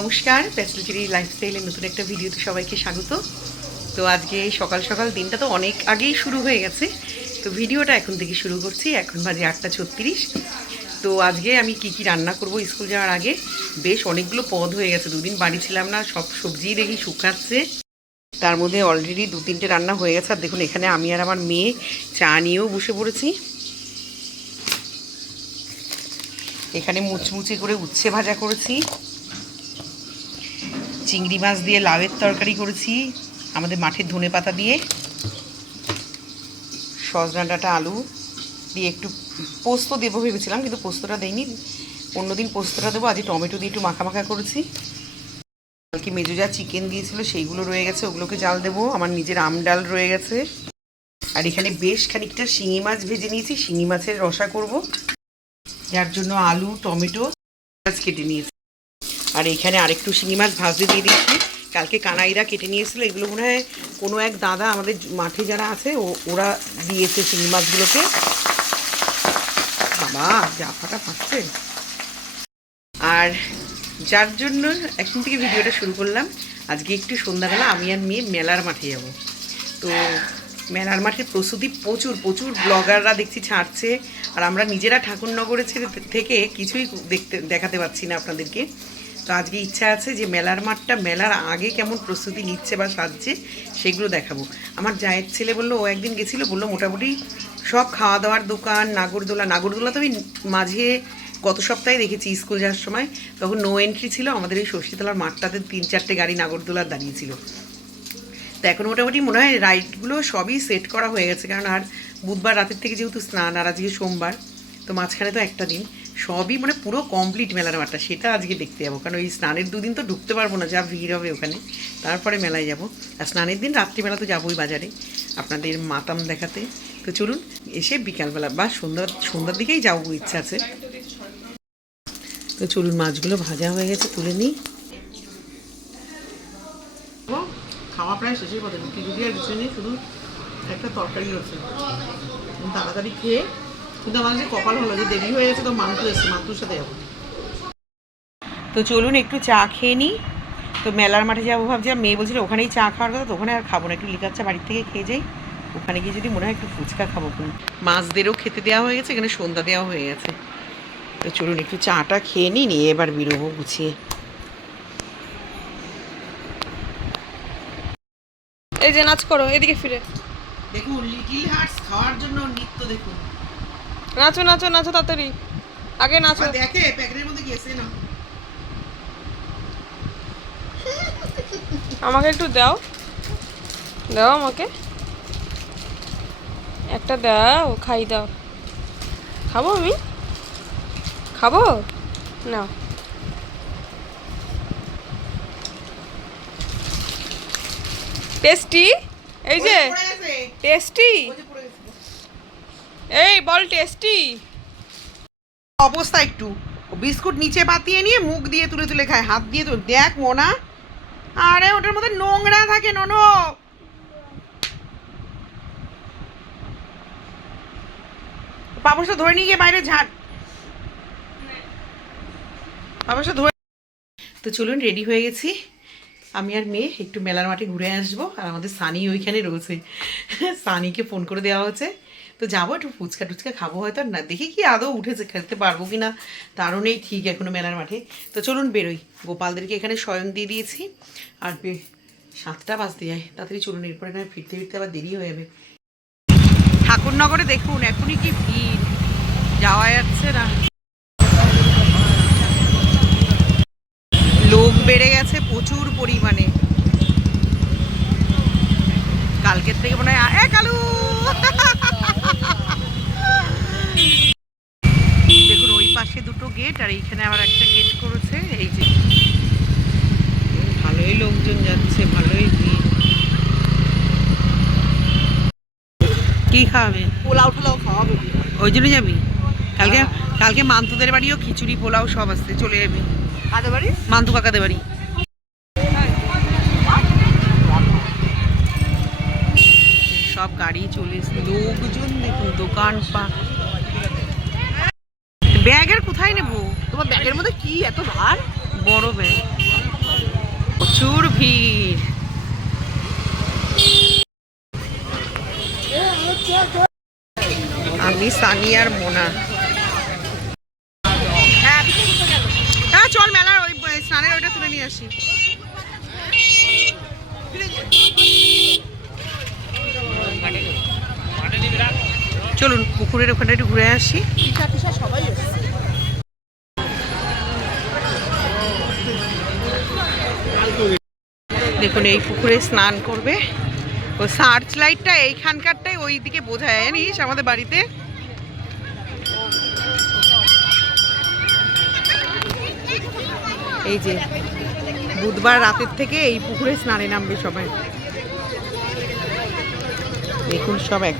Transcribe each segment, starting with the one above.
নমস্কার, প্যাসেলচুরি লাইফস্টাইলের নতুন একটা ভিডিওতে সবাইকে স্বাগত। তো আজকে সকাল সকাল দিনটা তো অনেক আগেই শুরু হয়ে গেছে, তো ভিডিওটা এখন থেকে শুরু করছি। এখন বাজে 8:36। তো আজকে আমি কি রান্না করব স্কুল যাওয়ার আগে, বেশ অনেকগুলো পদ হয়ে গেছে। দুদিন বাড়ি ছিলাম না, সব সবজিই দেখি শুকাচ্ছে। তার মধ্যে অলরেডি 2-3টে রান্না হয়ে গেছে। আর দেখুন এখানে আমি আর আমার মেয়ে চা নিয়েও বসে পড়েছি। এখানে মুচমুচে করে উচ্ছে ভাজা করেছি, চিংড়ি মাছ দিয়ে লাউয়ের তরকারি করেছি আমাদের মাঠের ধনেপাতা দিয়ে, সজনা ডাঁটা আলু দিয়ে একটু পোস্ত দেবো ভেবেছিলাম, কিন্তু পোস্তটা দেইনি, অন্যদিন পোস্তটা দেবো। আজ টমেটো দিয়ে একটু মাখা মাখা করেছি। কালকে মেজো যা চিকেন দিয়েছিল সেইগুলো রয়ে গেছে, ওগুলোকে জাল দেবো। আমার নিজের আম ডাল রয়ে গেছে। আর এখানে বেশ খানিকটা শিঙি মাছ ভেজে নিয়েছি, শিঙি মাছের রসা করব, যার জন্য আলু টমেটো মাছ কেটে নিয়েছি। আর এখানে আরেকটু শিঙি মাছ ভাজতে দিয়ে দিচ্ছি। কালকে কানাইরা কেটে নিয়েছিল, এগুলো মনে হয় কোনো এক দাদা আমাদের মাঠে যারা আছে ওরা দিয়েছে শিঙি মাছগুলোকে। বাবা জাফাটা ফাটছে। আর যার জন্য এখন থেকে ভিডিওটা শুরু করলাম, আজকে একটু সন্ধ্যাবেলা আমি আর মেয়ে মেলার মাঠে যাব। তো মেলার মাঠের প্রস্তুতি প্রচুর ব্লগাররা দেখছি ছাড়ছে, আর আমরা নিজেরা ঠাকুরনগরে থেকে কিছুই দেখাতে পাচ্ছি না আপনাদেরকে। তো আজকে ইচ্ছা আছে যে মেলার মাঠটা মেলার আগে কেমন প্রস্তুতি নিচ্ছে বা সাজছে সেগুলো দেখাবো। আমার জায়ের ছেলে বললো, ও একদিন গেছিলো, বললো মোটামুটি সব খাওয়া দাওয়ার দোকান, নাগরদোলা তো আমি মাঝে গত সপ্তাহে দেখেছি স্কুল যাওয়ার সময়, তখন নো এন্ট্রি ছিল। আমাদের এই ষষ্ঠীতলার মাঠটাতে 3-4টে গাড়ি নাগরদোলার দাঁড়িয়েছিল। তো এখন মোটামুটি মনে হয় রাইডগুলো সবই সেট করা হয়ে গেছে, কারণ আর বুধবার রাতের থেকে যেহেতু স্নান, আর আজকে সোমবার, তো মাঝখানে তো একটা দিন, সবই মানে পুরো কমপ্লিট মেলার মাঠটা। সেটা আজকে দেখতে যাবো, কারণ ওই স্নানের দুদিন তো ঢুকতে পারবো না, যা ভিড় হবে ওখানে। তারপরে মেলায় যাব, আর স্নানের দিন রাত্রিবেলা তো যাবোই বাজারে আপনাদের মাতাম দেখাতে। তো চলুন, এসে বিকালবেলা বা সন্ধ্যার দিকেই যাবো ইচ্ছা আছে। তো চলুন, মাছগুলো ভাজা হয়ে গেছে, তুলে নিই। খাওয়া প্রায় শেষের পথে, রুটি আর কিছু নেই, শুধু একটা তরকারি রয়েছে। তাড়াতাড়ি খেয়ে, কিন্তু আমার যে কপাল হলো যে দেরি হয়ে গেছে, তো মান্তু এসছে, মান্তুর সাথে যাবো। তো চলুন একটু চা খেয়ে নিই। তো মেলার মাঠে যাবো ভাবছিলাম, মেয়ে বলছিল ওখানেই চা খাওয়ার কথা, তো ওখানে আর খাবো না, একটু লিকার চা বাড়ির থেকে খেয়ে যাই। ওখানে গিয়ে যদি মনে হয় একটু ফুচকা খাবো। মাছদেরও খেতে দেওয়া হয়ে গেছে, এখানে সন্ধ্যা দেওয়া হয়ে গেছে। তো চলুন একটু চাটা খেয়ে নিয়ে এবার বেরোবো গুছিয়ে। এই যে নাচ করো, এদিকে ফিরে দেখুন লিটল হার্টস খাওয়ার জন্য নৃত্য দেখুন। নাচো নাচো নাচো, তাড়াতাড়ি আগে নাচো। দেখে প্যাকেটের মধ্যে গেছে না, আমাকে একটু দাও, দাও আমাকে একটা, দাও খাই, দাও খাবো, আমি খাবো না। টেস্টি, এই যে টেস্টি, এই বল টেস্টি। অবস্থা একটু বিস্কুট নিচে পাতিয়ে নিয়ে মুখ দিয়ে তুলে তুলে খায়, হাত দিয়ে তো দেখ মোনা। আরে ওটার মধ্যে নোংরা থাকে, ননো পাপসটা ধরে নিয়ে গিয়ে বাইরে ঝাড়, পাপসটা ধরে। তো চলুন, রেডি হয়ে গেছি আমি আর মেয়ে, একটু মেলার মাঠে ঘুরে আসবো। আর আমাদের সানি ওইখানে রয়েছে, সানিকে ফোন করে দেওয়া হচ্ছে। তো যাবো একটু ফুচকা টুচকা খাবো, হয়তো না দেখি কি আদৌ উঠেছে, খেতে পারবো কি না তারও নেই ঠিক এখনো মেলার মাঠে। তো চলুন বেরোই, গোপালদেরকে এখানে শয়ন দিয়ে দিয়েছি। আর 7টা বাজতে যায়, তাড়াতাড়ি চলুন, এরপরে এখানে ফিরতে ফিরতে আবার দেরি হয়ে যাবে। ঠাকুরনগরে দেখুন এখনই কি ভিড়, যাওয়া যাচ্ছে না, লোক বেড়ে গেছে প্রচুর পরিমাণে। কালকের থেকে মনে হয় কালু দেখুন ওই পাশে 2টো গেট, আর এইখানে আবার একটা গেট করেছে। এই যে ভালোই লোকজন যাচ্ছে, ভালোই ভিড়। কি খাওয়াবে? পোলাও টোলাও খাওয়াবো, ওই জন্য যাবি? কালকে মান্তুদের বাড়িও খিচুড়ি পোলাও সব আসছে, চলে যাবি কাদের বাড়ি? মান্তু কাকাদের বাড়ি। সব গাড়ি চলে এসছে, লোকজন দেখুন, দোকানপাট। ব্যাগের কোথায় নেবো? তোমার ব্যাগের মধ্যে কি এত ভার? বড় ব্যাগ। প্রচুর ভিড়। আমি সানি আর মোনা। হ্যাঁ চল মেলার ওই স্নানের ওইটা তুলে নিয়ে আসি। চলুন পুকুরের ওখানটা একটু ঘুরে আসি। দেখুন এই পুকুরে স্নান করবে। ও সার্চ লাইটটা এইখানকারটাই ওই দিকে বোঝা যায় জানিস আমাদের বাড়িতে। এই যে বুধবার রাতের থেকে এই পুকুরে স্নানে নামবে সবাই। দেখুন সব এক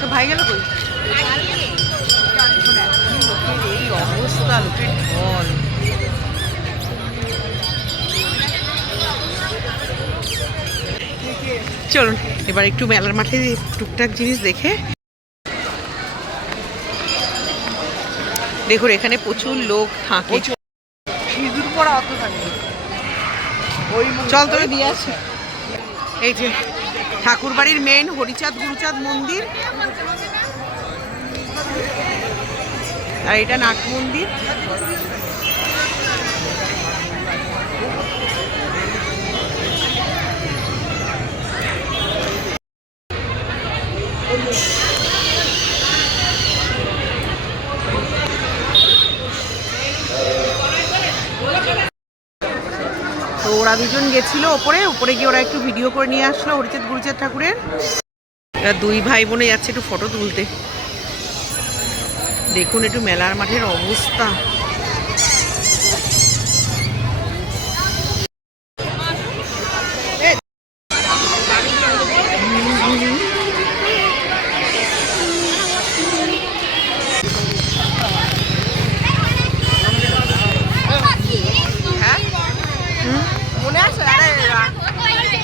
তো ভাই গেল কই? এই অবস্থা, লোকের ঢল। চলুন এবার একটু মেলার মাঠে টুকটাক জিনিস দেখে। দেখুন এখানে প্রচুর লোক থাকে। চল তোরে দিয়ে আসি। এই যে ঠাকুর বাড়ির মেন হরিচাঁদ গুরুচাঁদ মন্দির, আর এটা নাট মন্দির। তো ওরা দুজন গেছিল ওপরে, উপরে গিয়ে ওরা একটু ভিডিও করে নিয়ে আসলো হরিচাঁদ গুরুচাঁদ ঠাকুরের। এরা দুই ভাই বোনে যাচ্ছে একটু ফটো তুলতে। দেখুন একটু মেলার মাঠের অবস্থা।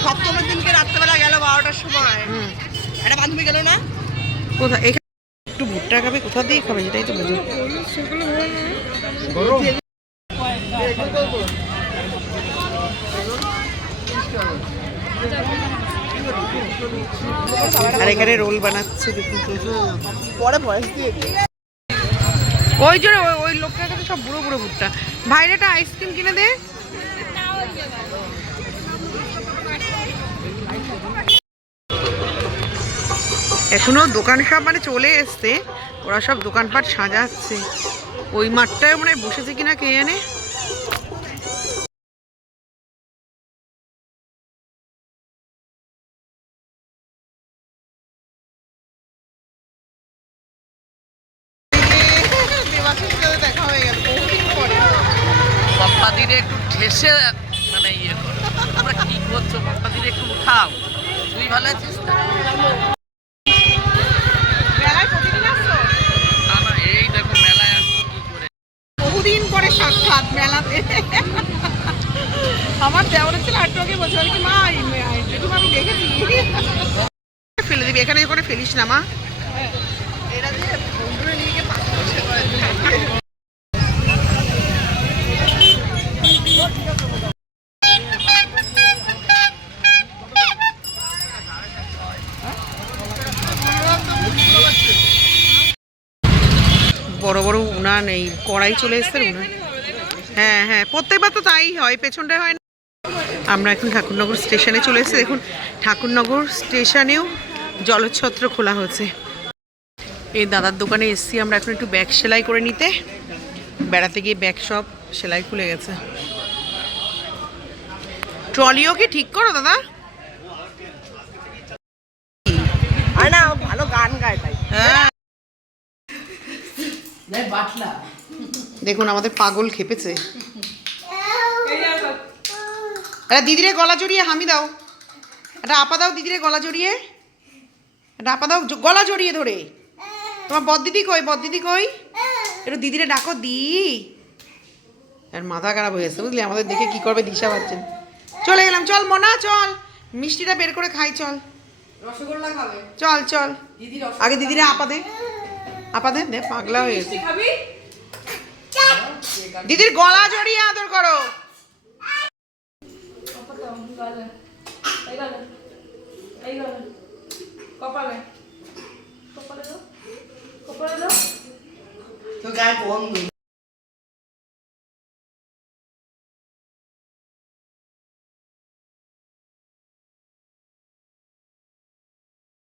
সপ্তমের দিনকে রাত্রেবেলা গেল 12টার সময়, একটা বান্ধবী গেল না কোথায়? এখানে একটু ভুট্টা খাবে, কোথা দিয়ে খাবে সেটাই তো বুঝি। আর এখানে রোল বানাচ্ছে দেখুন। পরে ভয়েস দিয়ে ওই জন্য ওই লোকটার কাছে সব বুড়ো বুড়ো ভুট্টা। ভাইরে একটা আইসক্রিম কিনে দে। এখনো দোকান সব মানে চলে এসছে, ওরা সব দোকানপাট সাজাচ্ছে। ওই মাঠটায় মানে বসেছে কিনা কে জানে। দেখা হয়ে গেল বহুদিন পরে। পপ্পা দিলে একটু ঠেসে মানে ইয়ে করো, তোমরা কি করছো? পপ্পা দিলে একটু উঠাও। তুই ভালো আছিস তো? মেলায় প্রতিদিন আসছো? না না, এই দেখো মেলায় আসছো কি করে। বহুদিন পরে সাক্ষাৎ মেলাতে। আমার দেওয়ারের ছিল একটু আগে বলছিল কি মা জেঠুমা আমি দেখেছি। ফেলে দিবি এখানে করে ফেলিস না মা। এরা যে বন্ধুরা নিয়ে গিয়ে পাশে বসে করে। বড় বড় উনান, এই কড়াই চলে এসছে উনান। হ্যাঁ হ্যাঁ প্রত্যেকবার তো তাই হয়, পেছনটায় হয় না। আমরা এখন ঠাকুরনগর স্টেশনে চলে এসেছি। দেখুন ঠাকুরনগর স্টেশনেও জলছত্র খোলা হয়েছে। এই দাদার দোকানে এসছি আমরা এখন একটু ব্যাগ সেলাই করে নিতে। বেড়াতে গিয়ে ব্যাগ সব সেলাই খুলে গেছে। ট্রলিও কি ঠিক করো দাদা? আর না ভালো গান গায় তাই। হ্যাঁ দেখুন আমাদের পাগল খেপেছে। একটা দিদিরে গলা জড়িয়ে হামি দাও, একটা আপা দাও দিদিরে গলা জড়িয়ে, একটা আপা দাও গলা জড়িয়ে ধরে। তোমার বদদিদি কই? বদদিদি কই? একটু দিদিরে ডাকো দি। আর মাথা খারাপ হয়ে গেছে বুঝলি, আমাদের দেখে কি করবে দিশা পাচ্ছেন। চলে গেলাম, চল মোনা চল, মিষ্টিটা বের করে খাই চল। রসগোল্লা খাবে চল চল দিদি আগে দিদিরা আপা দে দে পাগলা হয়ে গেছে খাবি দিদির গলা জড়িয়ে আদর করো কপালে তো গায়ে বন্ধ